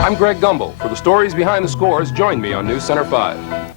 I'm Greg Gumbel. For the stories behind the scores, join me on News Center 5.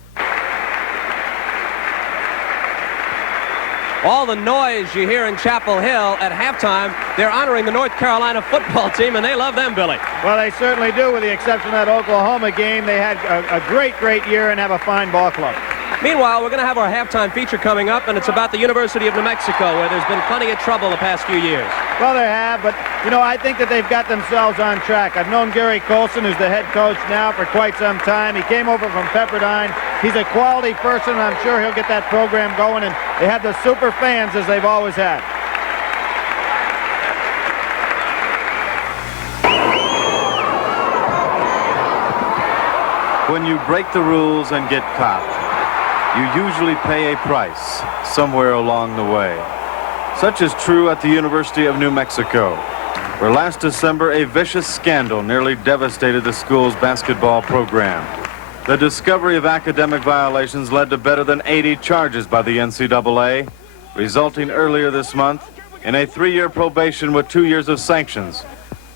All the noise you hear in Chapel Hill at halftime, they're honoring the North Carolina football team, and they love them, Billy. Well, they certainly do, with the exception of that Oklahoma game. They had a great year and have a fine ball club. Meanwhile, we're going to have our halftime feature coming up, and it's about the University of New Mexico, where there's been plenty of trouble the past few years. Well, they have, but, you know, I think that they've got themselves on track. I've known Gary Colson, who's the head coach now, for quite some time. He came over from Pepperdine. He's a quality person, and I'm sure he'll get that program going, and they have the super fans as they've always had. When you break the rules and get caught, you usually pay a price somewhere along the way. Such is true at the University of New Mexico, where last December a vicious scandal nearly devastated the school's basketball program. The discovery of academic violations led to better than 80 charges by the NCAA, resulting earlier this month in a 3-year probation with 2 years of sanctions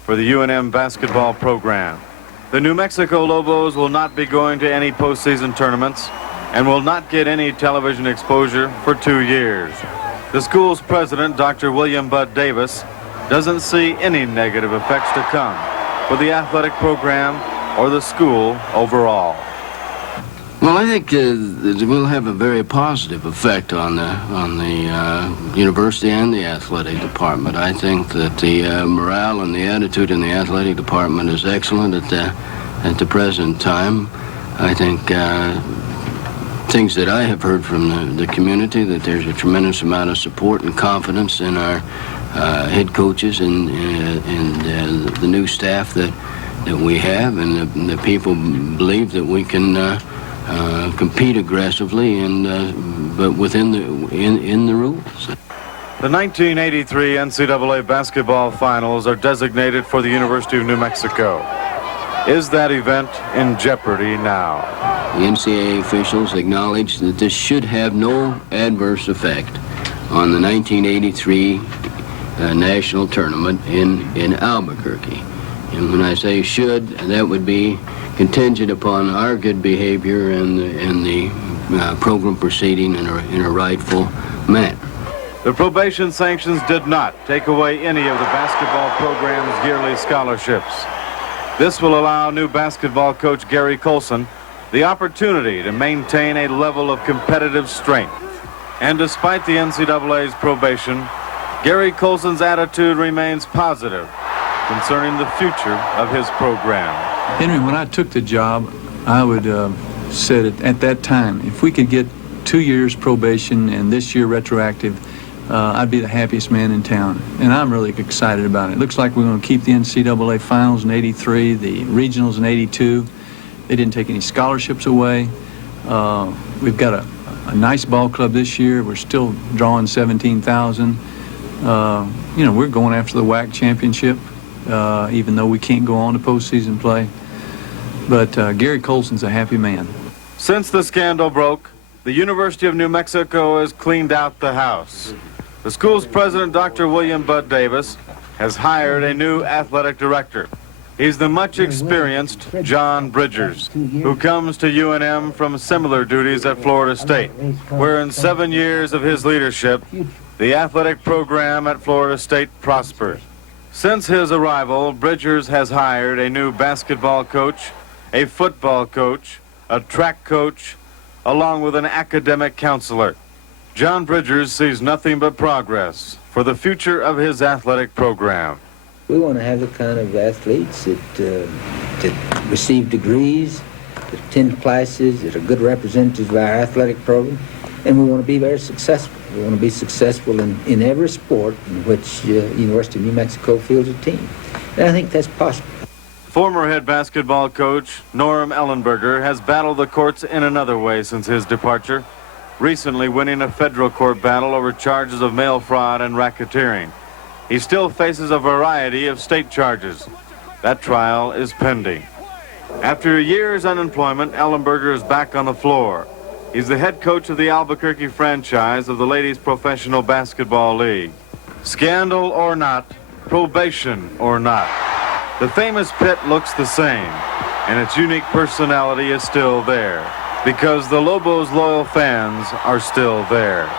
for the UNM basketball program. The New Mexico Lobos will not be going to any postseason tournaments and will not get any television exposure for 2 years. The school's president, Dr. William Bud Davis, doesn't see any negative effects to come for the athletic program or the school overall. Well, I think it will have a very positive effect on the university and the athletic department. I think that the morale and the attitude in the athletic department is excellent at the present time. I think things that I have heard from the community, that there's a tremendous amount of support and confidence in our head coaches and the new staff that we have, and the people believe that we can compete aggressively but within the rules. The 1983 NCAA basketball finals are designated for the University of New Mexico. Is that event in jeopardy now? The NCAA officials acknowledge that this should have no adverse effect on the 1983 national tournament in Albuquerque. And when I say should, that would be contingent upon our good behavior and the program proceeding in a rightful manner. The probation sanctions did not take away any of the basketball program's yearly scholarships. This will allow new basketball coach Gary Colson the opportunity to maintain a level of competitive strength. And despite the NCAA's probation, Gary Colson's attitude remains positive concerning the future of his program. Henry, when I took the job, I would said it at that time, if we could get 2 years probation and this year retroactive, I'd be the happiest man in town. And I'm really excited about it. Looks like we're going to keep the NCAA finals in '83, the regionals in '82. They didn't take any scholarships away. We've got a nice ball club this year. We're still drawing 17,000. You know, we're going after the WAC championship, even though we can't go on to postseason play. But Gary Colson's a happy man. Since the scandal broke, the University of New Mexico has cleaned out the house. The school's president, Dr. William Bud Davis, has hired a new athletic director. He's the much experienced John Bridgers, who comes to UNM from similar duties at Florida State, where in 7 years of his leadership, the athletic program at Florida State prospered. Since his arrival, Bridgers has hired a new basketball coach, a football coach, a track coach, along with an academic counselor. John Bridgers sees nothing but progress for the future of his athletic program. We want to have the kind of athletes that receive degrees, that attend classes, that are good representatives of our athletic program, and we want to be very successful. We want to be successful in every sport in which University of New Mexico fields a team. And I think that's possible. Former head basketball coach Norm Ellenberger has battled the courts in another way since his departure, recently winning a federal court battle over charges of mail fraud and racketeering. He still faces a variety of state charges. That trial is pending. After a year's unemployment, Ellenberger is back on the floor. He's the head coach of the Albuquerque franchise of the Ladies Professional Basketball League. Scandal or not, probation or not, the famous pit looks the same, and its unique personality is still there, because the Lobos' loyal fans are still there.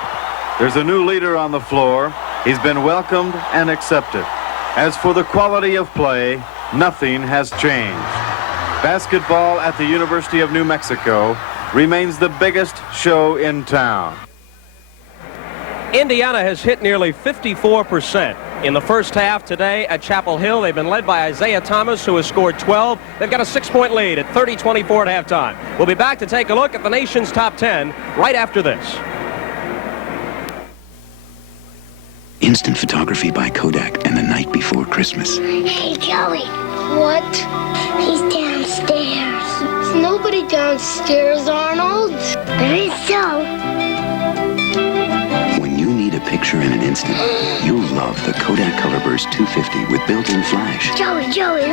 There's a new leader on the floor. He's been welcomed and accepted. As for the quality of play, nothing has changed. Basketball at the University of New Mexico remains the biggest show in town. Indiana has hit nearly 54% in the first half today at Chapel Hill. They've been led by Isaiah Thomas, who has scored 12. They've got a 6-point lead at 30-24 at halftime. We'll be back to take a look at the nation's top 10 right after this. Instant photography by Kodak and the night before Christmas. Hey, Joey. What? He's downstairs. There's nobody downstairs, Arnold. There is so. When you need a picture in an instant, you'll love the Kodak Colorburst 250 with built-in flash. Joey, look.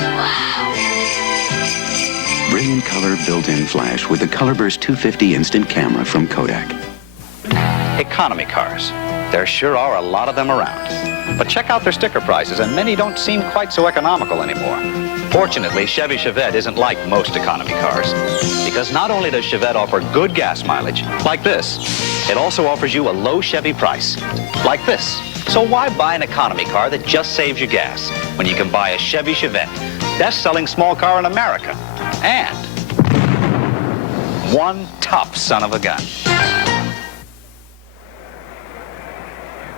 Wow. Brilliant color built-in flash with the Colorburst 250 instant camera from Kodak. Economy cars. There sure are a lot of them around. But check out their sticker prices, and many don't seem quite so economical anymore. Fortunately, Chevy Chevette isn't like most economy cars, because not only does Chevette offer good gas mileage, like this, it also offers you a low Chevy price, like this. So why buy an economy car that just saves you gas, when you can buy a Chevy Chevette, best-selling small car in America, and one tough son of a gun.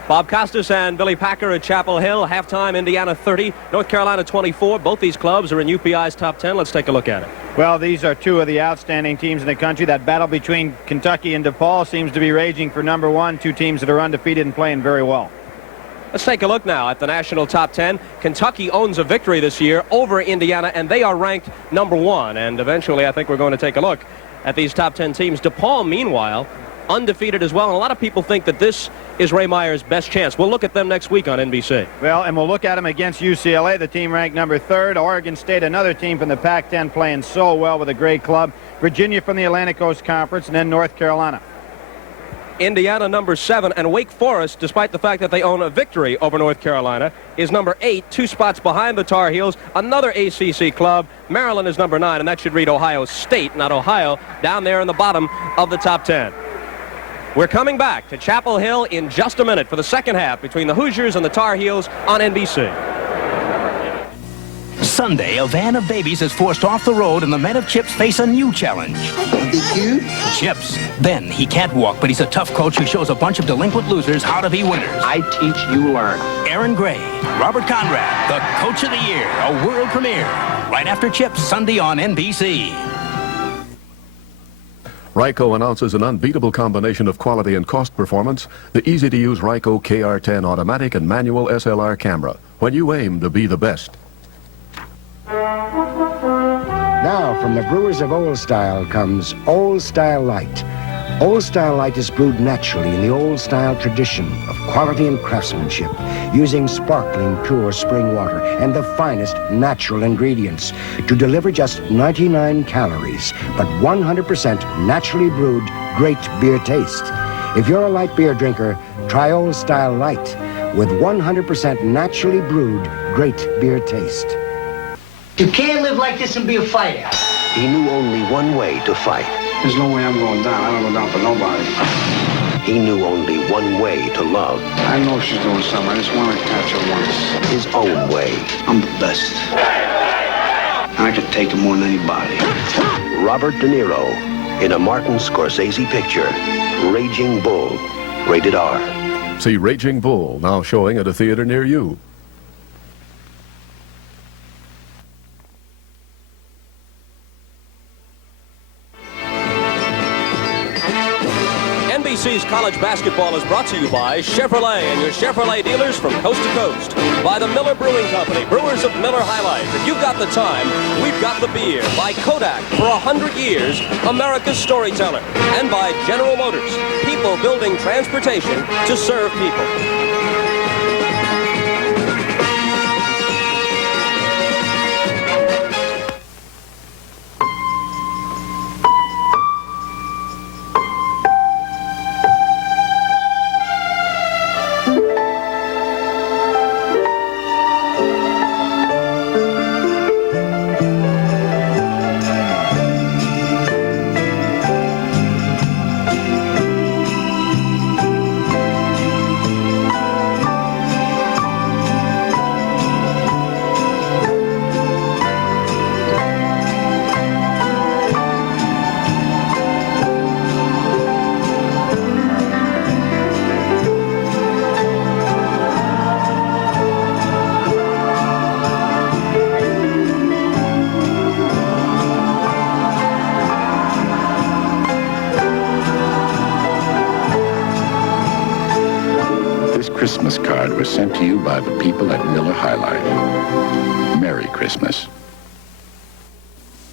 Bob Costas and Billy Packer at Chapel Hill. Halftime, Indiana 30, North Carolina 24. Both these clubs are in UPI's top 10. Let's take a look at it. Well, these are two of the outstanding teams in the country. That battle between Kentucky and DePaul seems to be raging for number one. Two teams that are undefeated and playing very well. Let's take a look now at the national top 10. Kentucky owns a victory this year over Indiana, and they are ranked number one. And eventually, I think we're going to take a look at these top 10 teams. DePaul, meanwhile, undefeated as well, and a lot of people think that this is Ray Meyer's best chance. We'll look at them next week on NBC. Well, and we'll look at them against UCLA, the team ranked number 3rd. Oregon State, another team from the Pac-10 playing so well with a great club. Virginia from the Atlantic Coast Conference, and then North Carolina. Indiana number 7, and Wake Forest, despite the fact that they own a victory over North Carolina, is number 8, 2 spots behind the Tar Heels, another ACC club. Maryland is number 9, and that should read Ohio State, not Ohio, down there in the bottom of the top 10. We're coming back to Chapel Hill in just a minute for the second half between the Hoosiers and the Tar Heels on NBC. Sunday, a van of babies is forced off the road and the men of Chips face a new challenge. Chips. Ben, he can't walk, but he's a tough coach who shows a bunch of delinquent losers how to be winners. I teach, you learn. Aaron Gray, Robert Conrad, the Coach of the Year, a world premiere. Right after Chips, Sunday on NBC. Ryco announces an unbeatable combination of quality and cost performance, the easy-to-use Ryco KR10 automatic and manual SLR camera, when you aim to be the best. Now, from the brewers of Old Style comes Old Style Light. Old Style Light is brewed naturally in the Old Style tradition of quality and craftsmanship, using sparkling, pure spring water and the finest natural ingredients to deliver just 99 calories, but 100% naturally brewed, great beer taste. If you're a light beer drinker, try Old Style Light with 100% naturally brewed, great beer taste. You can't live like this and be a fighter. He knew only one way to fight. There's no way I'm going down. I don't go down for nobody. He knew only one way to love. I know she's doing something. I just want to catch her once. His own way. I'm the best. I could take her more than anybody. Robert De Niro in a Martin Scorsese picture, Raging Bull, rated R. See Raging Bull, now showing at a theater near you. NBC's College Basketball is brought to you by Chevrolet and your Chevrolet dealers from coast to coast. By the Miller Brewing Company, brewers of Miller High Life. If you've got the time, we've got the beer. By Kodak, for 100 years, America's storyteller. And by General Motors, people building transportation to serve people. Christmas card was sent to you by the people at Miller High Life. Merry Christmas.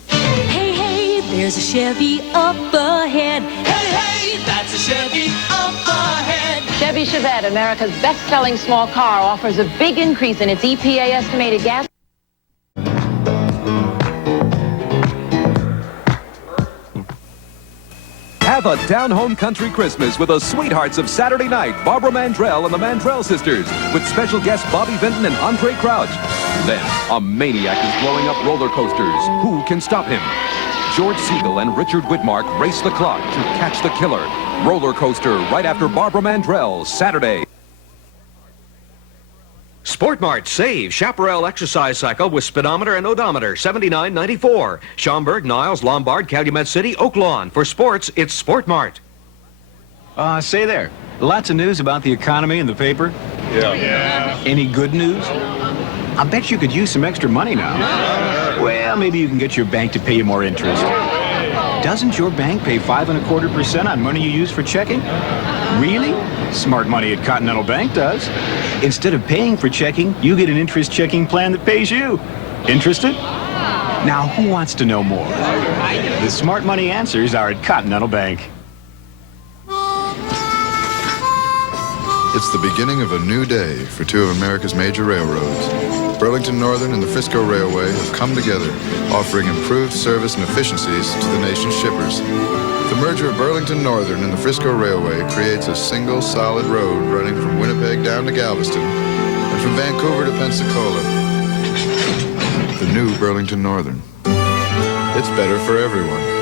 Hey, hey, there's a Chevy up ahead. Hey, hey, that's a Chevy up ahead. Chevy Chevette, America's best-selling small car, offers a big increase in its EPA estimated gas. Have a down-home country Christmas with the sweethearts of Saturday night, Barbara Mandrell and the Mandrell sisters, with special guests Bobby Vinton and Andre Crouch. Then, a maniac is blowing up roller coasters. Who can stop him? George Siegel and Richard Whitmark race the clock to catch the killer. Roller coaster right after Barbara Mandrell, Saturday. Sportmart save Chaparral exercise cycle with speedometer and odometer, $79.94. Schaumburg, Niles, Lombard, Calumet City, Oaklawn. For sports, it's Sportmart. Say there, lots of news about the economy in the paper. Yeah. Any good news? I bet you could use some extra money now. Well, maybe you can get your bank to pay you more interest. Doesn't your bank pay 5.25% on money you use for checking? Really? Smart money at Continental Bank does. Instead of paying for checking, you get an interest checking plan that pays you. Interested? Now, who wants to know more? The smart money answers are at Continental Bank. It's the beginning of a new day for two of America's major railroads. Burlington Northern and the Frisco Railway have come together, offering improved service and efficiencies to the nation's shippers. The merger of Burlington Northern and the Frisco Railway creates a single solid road running from Winnipeg down to Galveston and from Vancouver to Pensacola. The new Burlington Northern. It's better for everyone.